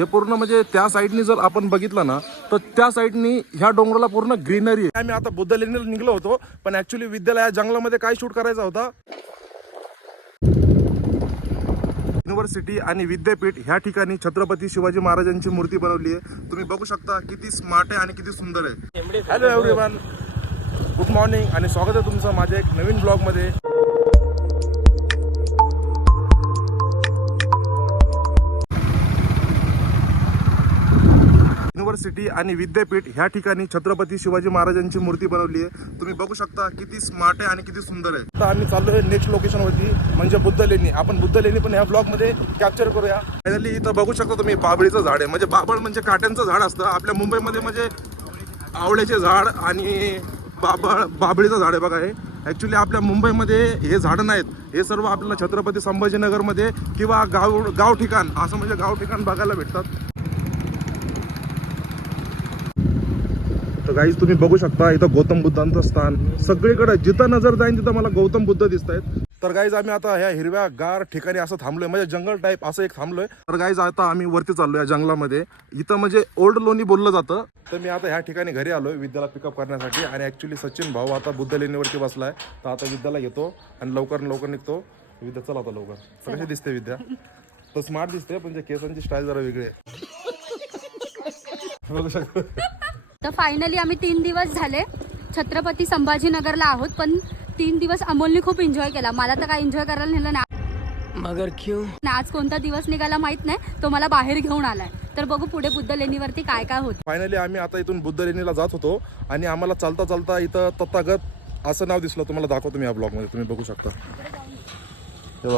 हे पूर्ण म्हणजे त्या साईडनी जर आपण बघितलं ना तर त्या साईडनी ह्या डोंगराला पूर्ण ग्रीनरी आहे. आम्ही आता बुद्ध लेणीला निघलो होतो, पण ऍक्च्युली विद्यालया जंगलामध्ये काय शूट करायचा होता. युनिव्हर्सिटी आणि विद्यापीठ ह्या ठिकाणी छत्रपती शिवाजी महाराजांची मूर्ती बनवली आहे. तुम्ही बघू शकता किती स्मार्ट आहे आणि किती सुंदर आहे. हॅलो एव्हरीवन, गुड मॉर्निंग आणि स्वागत आहे तुमचं माझ्या एक नवीन ब्लॉगमध्ये. युनिव्हर्सिटी आणि विद्यापीठ ह्या ठिकाणी छत्रपती शिवाजी महाराजांची मूर्ती बनवली आहे. तुम्ही बघू शकता किती स्मार्ट आहे आणि किती सुंदर आहे. आता आम्ही चाललोय नेक्स्ट लोकेशन वरती, म्हणजे बुद्ध लेणी. आपण बुद्ध लेणी पण ह्या ब्लॉग मध्ये कॅप्चर करूया. फायनली इथं बघू शकता तुम्ही बाभळीचं झाड आहे. म्हणजे बाभळ म्हणजे काट्यांचं झाड असतं. आपल्या मुंबईमध्ये म्हणजे आवळ्याचे झाड आणि बाभळीचं झाड आहे बघा. हे ऍक्च्युली आपल्या मुंबईमध्ये हे झाडं नाहीत. हे सर्व आपल्याला छत्रपती संभाजीनगरमध्ये किंवा गाव ठिकाण असं म्हणजे गाव ठिकाण बघायला भेटतात. तर गाईज तुम्ही बघू शकता इथं गौतम बुद्धांचं स्थान. सगळीकडे जिथं नजर जाईल तिथं मला गौतम बुद्ध दिसत आहेत. तर गाईज आम्ही आता ह्या हिरव्या गार ठिकाणी असं थांबलोय, म्हणजे जंगल टाईप असं एक थांबलोय. तर गाईज आता आम्ही वरती चाललोय जंगलामध्ये. इथं म्हणजे ओल्ड लोणी बोललं जातं. तर मी आता ह्या ठिकाणी घरी आलोय विद्याला पिकअप करण्यासाठी. आणि ऍक्च्युली सचिन भाऊ आता बुद्ध लेणीवरती बसलाय. तर आता विद्याला घेतो आणि लवकर निघतो. विद्या चला आता लवकर. कशी दिसते विद्या? तर स्मार्ट दिसते, पण जे केसांची स्टाईल जरा वेगळी आहे. बघू शकतो. तर फायनली आम्ही 3 दिवस झाले छत्रपती संभाजीनगरला आहोत. पण 3 दिवस अमोलने खूप एन्जॉय केला. मला तर काय एन्जॉय करायला नेलं नाही. मगर क्यों? आज कोणता दिवस निघाला माहित नाही. तो मला बाहेर घेऊन आलाय. तर बघू पुढे बुद्ध लेणीवरती काय काय होत. फायनली आम्ही आता इथून बुद्ध लेणीला जात होतो आणि आम्हाला चालता चालता इथं तथागत असं नाव दिसलं. तुम्हाला दाखवतो मी या ब्लॉग मध्ये. तुम्ही बघू शकता. हे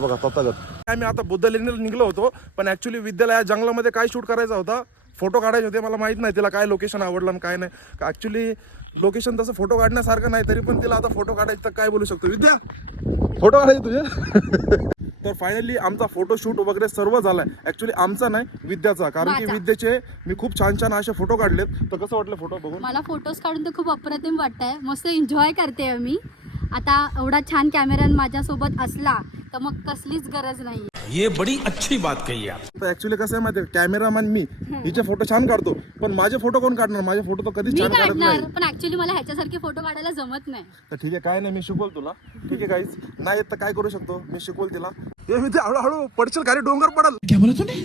बघा तथागत. आम्ही आता बुद्ध लेणीला निघलो होतो, पण ऍक्च्युली विद्यालया जंगलामध्ये काय शूट करायचा होता, फोटो काढायचे होते. मला माहित नाही तिला काय लोकेशन आवडलं आणि काय नाही. ऍक्च्युली लोकेशन तसं फोटो काढण्यासारखं नाही, तरी पण तिला आता फोटो काढायचं. तर काय बोलू शकतो विद्या, फोटो काढायचे तुझे. तर फायनली आमचा फोटोशूट वगैरे सर्व झालाय. ऍक्च्युली आमचा नाही, विद्याचा. कारण की विद्याचे मी खूप छान छान असे फोटो काढलेत. तर कसं वाटलं फोटो बघून? मला फोटोज काढून तर खूप अप्रतिम वाटतंय. मस्त एन्जॉय करते मी. आता एवढा छान कॅमेरा माझ्यासोबत असला तर मग कसलीच गरज नाही. ये बड़ी अच्छी बात कही आप. तर ऍक्च्युली कसं आहे माहिती, कॅमेरामॅन मी हिचे फोटो छान काढतो, पण माझे फोटो कोण काढणार? माझे फोटो तर कधीच छान काढत नाही. पण ऍक्च्युली मला ह्याच्यासारखे फोटो काढायला जमत नाही. तर ठीक आहे, काय नाही, मी शिकवल तुला. ठीक आहे गाईज, नाही येत तर काय करू शकतो, मी शिकवल तिला. हे विद्या हळूहळू पडशील, खाली डोंगर पडल. क्या बोला तूने?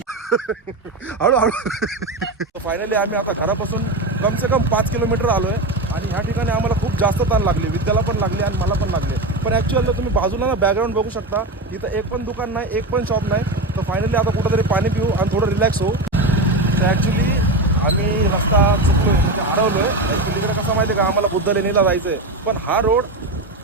हळूहळू. फायनली आम्ही आता घरापासून कम से कम 5 किलोमीटर आलोय. आणि ह्या ठिकाणी आम्हाला खूप जास्त ताण लागली. विद्याला पण लागली आणि मला पण लागले. पण ऍक्च्युअली तुम्ही बाजूला ना बॅकग्राऊंड बघू शकता, इथं एक पण दुकान नाही, एक पण शॉप नाही. तर फायनली आता कुठंतरी पाणी पिऊ आणि थोडं रिलॅक्स होऊ. तर ऍक्च्युली आम्ही रस्ता चुकलोय, म्हणजे हरवलोय. ऍक्च्युली इकडे कसं माहिती आहे का, आम्हाला बुद्ध लेणीला जायचंय. पण हा रोड,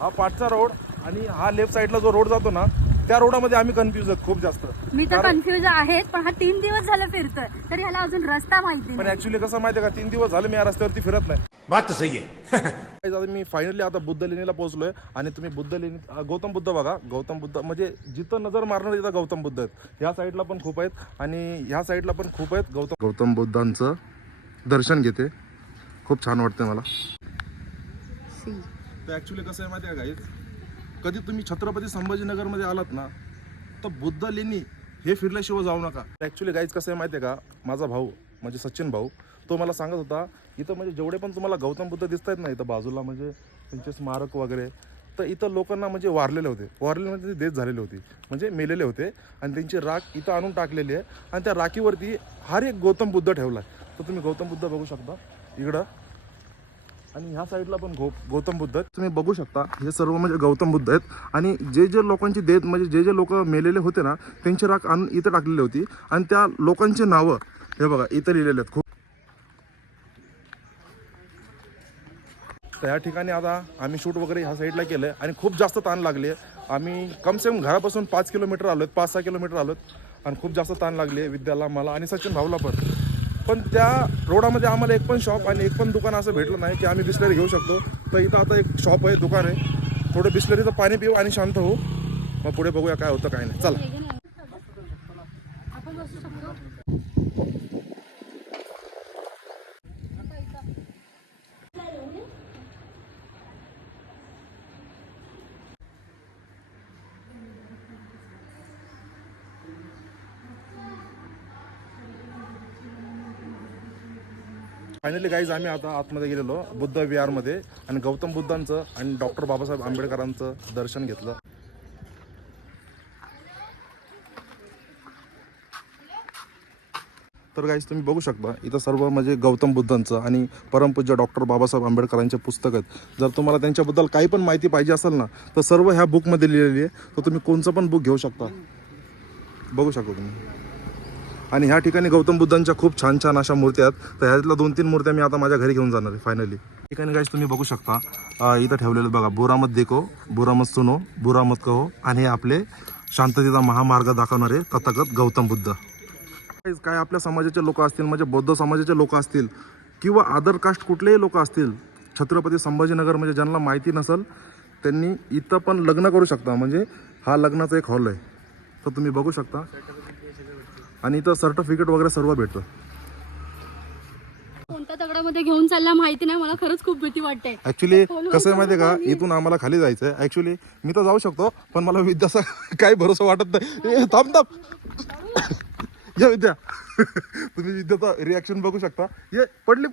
हा पाठचा रोड आणि हा लेफ्ट साईडला जो रोड जातो ना, त्या रोडामध्ये आम्ही कन्फ्युज आहेत खूप जास्त. मी तर कन्फ्युज आहे, पण हा 3 दिवस झाले फिरतोय, तर ह्याला अजून रस्ता माहिती पण नाही. ऍक्च्युली कसं माहिती आहे का, 3 दिवस झाले मी या रस्त्यावरती फिरत नाही. बात तो सही है. मी फायनली आता बुद्ध लेणीला पोहोचलोय. आणि तुम्ही बुद्ध लेणी, गौतम बुद्ध बघा. गौतम बुद्ध म्हणजे जिथं नजर मारणार तिथं गौतम बुद्ध आहेत. ह्या साईडला पण खूप आहेत आणि ह्या साईडला पण खूप आहेत. गौतम बुद्धांचं दर्शन घेते, खूप छान वाटतंय मला. तर ऍक्च्युली कसं आहे माहिती आहे का गाईज, कधी तुम्ही छत्रपती संभाजीनगरमध्ये आलात ना, तर बुद्ध लेणी हे फिरल्याशिवाय जाऊ नका. ऍक्च्युली गाईज कसं आहे माहिती आहे का, माझा भाऊ म्हणजे सचिन भाऊ, तो मला सांगत होता इथं म्हणजे जेवढे पण तुम्हाला गौतम बुद्ध दिसत आहेत ना इथं बाजूला, म्हणजे त्यांचे स्मारक वगैरे, तर इथं लोकांना म्हणजे वारलेले म्हणजे डेथ झालेले होते, म्हणजे मेलेले होते. आणि त्यांची राख इथं आणून टाकलेली आहे. आणि त्या राखीवरती हर एक गौतम बुद्ध ठेवला आहे. तर तुम्ही गौतम बुद्ध बघू शकता इकडं. आणि ह्या साईडला पण गौतम बुद्ध आहेत. तुम्ही बघू शकता हे सर्व म्हणजे गौतम बुद्ध आहेत. आणि जे लोकांची डेथ, म्हणजे जे लोक मेलेले होते ना, त्यांची राख आणून इथं टाकलेली होती. आणि त्या लोकांची नावं हे बघा इथं लिहिलेले आहेत खूप. तर या ठिकाणी आता आम्ही शूट वगैरे ह्या साईडला केलं आहे. आणि खूप जास्त ताण लागली आहे. आम्ही कम से कम घरापासून 5 किलोमीटर आलो आहेत, 5-6 किलोमीटर आलो आहेत. आणि खूप जास्त ताण लागली आहे विद्याला, मला आणि सचिन भाऊला पण. पण त्या रोडामध्ये आम्हाला एक पण शॉप आणि एक पण दुकान असं भेटलं नाही की आम्ही बिस्लरी घेऊ शकतो. तर इथं आता एक शॉप आहे, दुकान आहे. थोडं बिस्लरीचं पाणी पिऊ आणि शांत होऊ, मग पुढे बघूया काय होतं काय नाही. चला. फायनली गाईज आम्ही आता आतमध्ये गेलेलो बुद्ध विहारमध्ये आणि गौतम बुद्धांचं आणि डॉक्टर बाबासाहेब आंबेडकरांचं दर्शन घेतलं. तर गाईज तुम्ही बघू शकता इथं सर्व म्हणजे गौतम बुद्धांचं आणि परमपूज्य डॉक्टर बाबासाहेब आंबेडकरांचे पुस्तक आहेत. जर तुम्हाला त्यांच्याबद्दल काही पण माहिती पाहिजे असेल ना तर सर्व ह्या बुकमध्ये लिहिलेली आहे. तर तुम्ही कोणचं पण बुक घेऊ शकता, बघू शकता तुम्ही. आणि ह्या ठिकाणी गौतम बुद्धांच्या खूप छान छान अशा मूर्त्या आहेत. तर ह्यातल्या 2-3 मूर्त्या मी आता माझ्या घरी घेऊन जाणार आहे फायनली. ठिकाणी गाईज तुम्ही बघू शकता इथं ठेवलेलं बघा, बुरा मत देखो, बुरा मत सुनो, बुरा मत कहो. आणि हे आपले शांततेचा महामार्ग दाखवणारे तथागत गौतम बुद्ध. काय आपल्या समाजाचे लोक असतील म्हणजे बौद्ध समाजाचे लोक असतील किंवा अदर कास्ट कुठलेही लोक असतील, छत्रपती संभाजीनगर म्हणजे ज्यांना माहिती नसेल त्यांनी इथं पण लग्न करू शकता. म्हणजे हा लग्नाचा एक हॉल आहे. तर तुम्ही बघू शकता आणि इथं सर्टिफिकेट वगैरे सर्व भेटतं. कोणत्या दगडामध्ये घेऊन चालला माहिती नाही, मला खरंच खूप भीती वाटते. ऍक्च्युली कसं आहे माहिती आहे का, इथून आम्हाला खाली जायचं आहे. ऍक्च्युली मी तर जाऊ शकतो पण मला विद्याचा काही भरोसा वाटत नाही. थांब या विद्या. तुम्ही विद्याचा रिॲक्शन बघू शकता. ये पडली.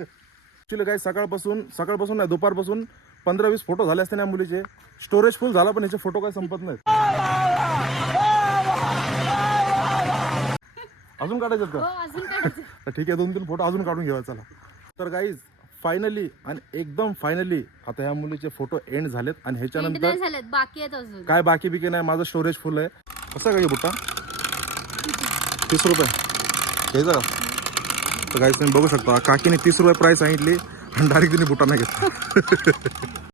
ऍक्च्युली काय सकाळपासून नाही दुपारपासून 15-20 फोटो झाले असते ना मुलीचे. स्टोरेज फुल झाला पण याचे फोटो काय संपत नाहीत. अजून काढायचं का? अजून काढायचं. तर ठीक आहे, 2-3 फोटो अजून काढून घेऊया चला. तर गाईज फायनली आणि एकदम फायनली आता ह्या मुलीचे फोटो एंड झालेत. आणि ह्याच्यानंतर झालेत, बाकी आहेत अजून. काय बाकी बिकी नाही, माझं स्टोरेज फुल आहे. कसं काय बुट्टा 30 रुपये घ्यायचा का? तर गाईज तुम्ही बघू शकता काकीने 30 रुपये प्राईस सांगितली आणि डायरेक्ट तिने बुटा नाही घेतला.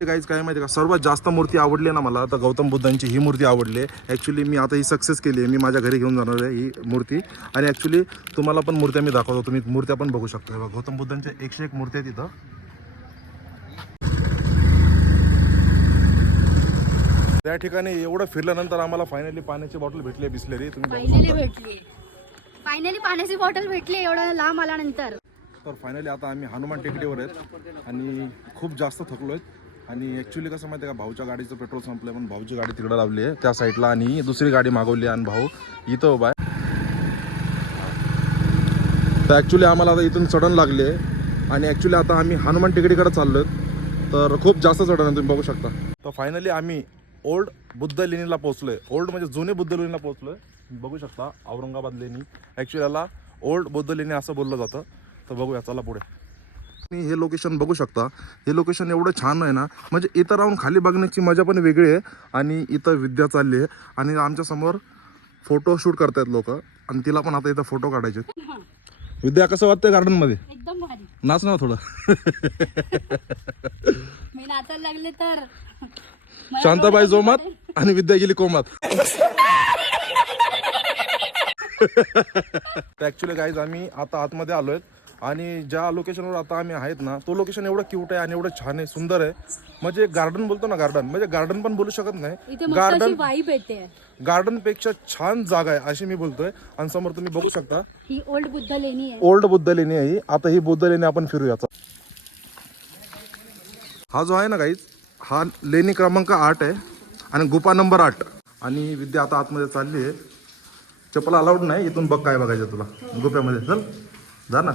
गाईज काय माहिती का, सर्वात जास्त मूर्ती आवडली ना मला तर गौतम बुद्धांची ही मूर्ती आवडली. ॲक्च्युली मी आता ही सक्सेस केली आहे. मी माझ्या घरी घेऊन जाणार आहे ही मूर्ती. आणि ॲक्च्युली तुम्हाला पण मूर्त्या मी दाखवतो, तुम्ही मूर्त्या पण बघू शकता. गौतम बुद्धांच्या 101 मूर्त्या आहेत इथं. त्या ठिकाणी एवढं फिरल्यानंतर आम्हाला फायनली पाण्याची बॉटल भेटली आहे बिस्लेरी. तुम्ही फायनली पाण्याची बॉटल भेटली एवढं लांब आल्यानंतर. तर फायनली आता आम्ही हनुमान टेकडीवर आहेत आणि खूप जास्त थकलो आहेत. आणि ॲक्च्युली कसं माहिती आहे का, भाऊच्या गाडीचं पेट्रोल संपलं पण भाऊची गाडी तिकडं लावली आहे त्या साईडला आणि दुसरी गाडी मागवली आणि भाऊ इथं उभा आहे. तर ॲक्च्युली आम्हाला आता इथून चढण लागली आहे आणि ॲक्च्युली आता आम्ही हनुमान टेकडीकडे चाललो आहेत. तर खूप जास्त चढण आहे, तुम्ही बघू शकता. तर फायनली आम्ही ओल्ड बुद्ध लेणीला पोहोचलोय. ओल्ड म्हणजे जुने बुद्ध लेणीला पोहोचलोय. बघू शकता औरंगाबाद लेणी. ॲक्च्युली याला ओल्ड बुद्ध लेणी असं बोललं जातं. तर बघूया चला पुढे. तुम्ही हे लोकेशन बघू शकता. हे लोकेशन एवढं छान आहे ना, म्हणजे इथं राहून खाली बघण्याची मजा पण वेगळी आहे. आणि इथं विद्या चालली आहे आणि आमच्या समोर फोटो शूट करतायत लोक आणि तिला पण आता इथं फोटो काढायचे. विद्या कसं वाटतंय गार्डन मध्ये? एकदम भारी. नाच ना थोडं. मी नाचायला लागले तर शांताबाई जोमात आणि विद्या गेली कोमात. तर ॲक्च्युली गाईज आम्ही आता आतमध्ये आलोय आणि ज्या लोकेशनवर आता आम्ही आहेत ना तो लोकेशन एवढं क्यूट आहे आणि एवढं छान आहे, सुंदर आहे. म्हणजे गार्डन बोलतो ना, गार्डन म्हणजे गार्डन पण बोलू शकत नाही. गार्डन पेक्षा छान जागा आहे अशी मी बोलतोय. आणि समोर तुम्ही बघू शकता ही ओल्ड बुद्ध लेणी आहे. ओल्ड बुद्ध लेणी आहे. आता ही बुद्ध लेणी आपण फिरूयाचा. हा जो आहे ना गाईज हा लेणी क्रमांक 8 आहे आणि गुफा नंबर 8. आणि विद्या आता आतमध्ये चालली आहे. चप्पल अलाउड नाही, इथून बघ काय बघायचं तुला गुफ्यामध्ये. चल जा ना.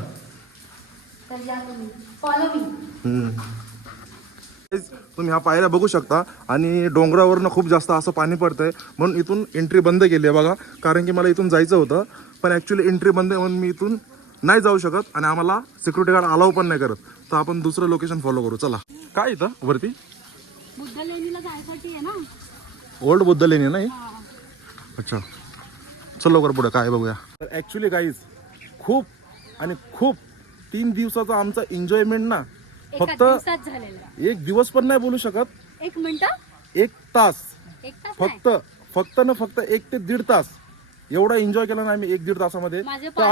तुम्ही हा पायऱ्या बघू शकता आणि डोंगरावरनं खूप जास्त असं पाणी पडतंय म्हणून इथून एंट्री बंद केली आहे बघा. कारण की मला इथून जायचं होतं पण ॲक्च्युली एंट्री बंद आहे म्हणून मी इथून नाही जाऊ शकत आणि आम्हाला सिक्युरिटी गार्ड अलाउ पण नाही करत. तर आपण दुसरं लोकेशन फॉलो करू. चला. काय इथं वरती बुद्ध लेणीला जायसाठी आहे ना, ओल्ड बुद्ध लेणी नाही. अच्छा चल लवकर पुढे काय बघूया. तर ॲक्च्युली गाईज खूप आणि खूप 3 दिवसाचा आमचा एन्जॉयमेंट ना फक्त झालेला. 1 दिवस पण नाही बोलू शकत. 1 मिनिट 1 तास फक्त फक्त 1 ते 1.5 तास एवढा एन्जॉय केला ना आम्ही 1-1.5 तासामध्ये. तर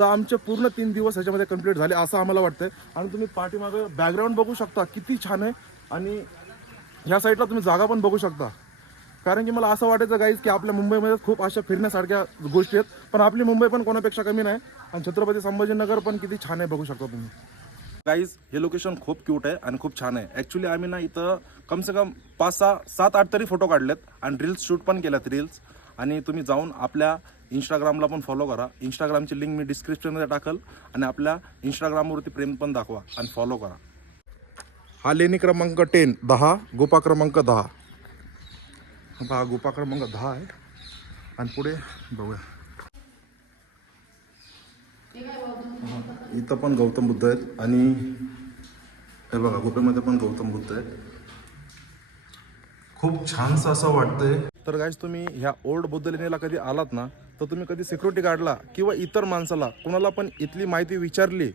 आमचे पूर्ण 3 दिवस ह्याच्यामध्ये कंप्लीट झाले असं आम्हाला वाटतंय. आणि तुम्ही पाठीमागे बॅकग्राऊंड बघू शकता किती छान आहे. आणि ह्या साईडला तुम्ही जागा पण बघू शकता. कारण की मला असं वाटायचं गाईज की आपल्या मुंबईमध्ये खूप अशा फिरण्यासारख्या गोष्टी आहेत पण आपली मुंबई पण कोणापेक्षा कमी नाही. आणि छत्रपती संभाजीनगर पण किती छान आहे बघू शकता तुम्ही. गाईज हे लोकेशन खूप क्यूट आहे आणि खूप छान आहे. ॲक्च्युली आम्ही ना इथं कमसे कम 5-6-7-8 तरी फोटो काढलेत आणि रील्स शूट पण केल्यात रील्स. आणि तुम्ही जाऊन आपल्या इंस्टाग्रामला पण फॉलो करा. इंस्टाग्रामची लिंक मी डिस्क्रिप्शनमध्ये टाकल आणि आपल्या इंस्टाग्रामवरती प्रेम पण दाखवा आणि फॉलो करा. हा लेणी क्रमांक 10 गुफा क्रमांक 10. हा गुफा क्रमांक 10 आहे आणि पुढे बघूया. इथं पण गौतम बुद्ध आहेत आणि हे बघा गुफेमध्ये पण गौतम बुद्ध आहेत. खूप छानसं असं वाटतंय. तर गाईज तुम्ही ह्या ओल्ड बुद्ध लेणीला कधी आलात ना तर तुम्ही कधी सिक्युरिटी गार्डला किंवा इतर माणसाला कोणाला पण इथली माहिती विचारली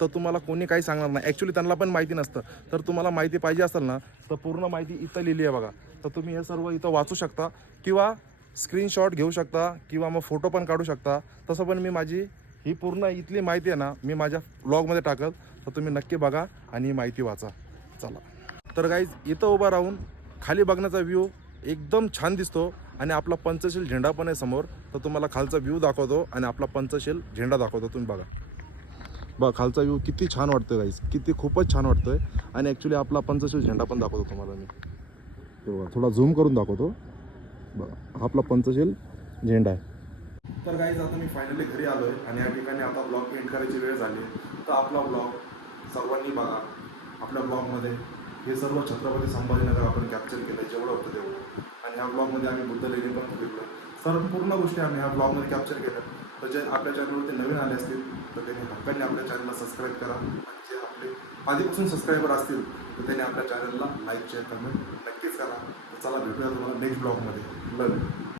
तर तुम्हाला कोणी काही सांगणार नाही. ॲक्च्युली त्यांना पण माहिती नसतं. तर तुम्हाला माहिती पाहिजे असेल ना तर पूर्ण माहिती इथं लिहिली आहे बघा. तर तुम्ही हे सर्व इथं वाचू शकता किंवा स्क्रीनशॉट घेऊ शकता किंवा मग फोटो पण काढू शकता. तसं पण मी माझी ही पूर्ण इथली माहिती आहे ना मी माझ्या ब्लॉगमध्ये टाकल. तर तुम्ही नक्की बघा आणि ही माहिती वाचा. चला तर गाईज इथं उभा राहून खाली बघण्याचा व्ह्यू एकदम छान दिसतो आणि आपला पंचशील झेंडा पण आहे समोर. तर तुम्हाला खालचा व्ह्यू दाखवतो आणि आपला पंचशील झेंडा दाखवतो. तुम्ही बघा बघा खालचा व्ह्यू किती छान वाटतोय गाईज, किती खूपच छान वाटतोय. आणि ॲक्च्युली आपला पंचशील झेंडा पण दाखवतो तुम्हाला मी. बघा थोडा झूम करून दाखवतो. बघा हा आपला पंचशील झेंडा आहे. तर गाईज आता मी फायनली घरी आलो आहे आणि या ठिकाणी आता ब्लॉग एंड करायची वेळ झाली. तर आपला ब्लॉग सर्वांनी बघा. आपल्या ब्लॉगमध्ये हे सर्व छत्रपती संभाजीनगर आपण कॅप्चर केलं जेवढं होतं तेवढं. आणि ह्या ब्लॉगमध्ये आम्ही बुद्ध लेणी पण बघितलं. सर्व पूर्ण गोष्टी आम्ही ह्या ब्लॉगमध्ये कॅप्चर केल्या. तर जे आपल्या चॅनलवरती नवीन आले असतील तर त्यांनी हक्काने आपल्या चॅनलला सबस्क्राईब करा. आणि जे आपले आधीपासून सबस्क्रायबर असतील तर त्यांनी आपल्या चॅनलला लाईक शेअर कमेंट नक्कीच करा. तर चला भेटूया तुम्हाला नेक्स्ट ब्लॉगमध्ये. लव.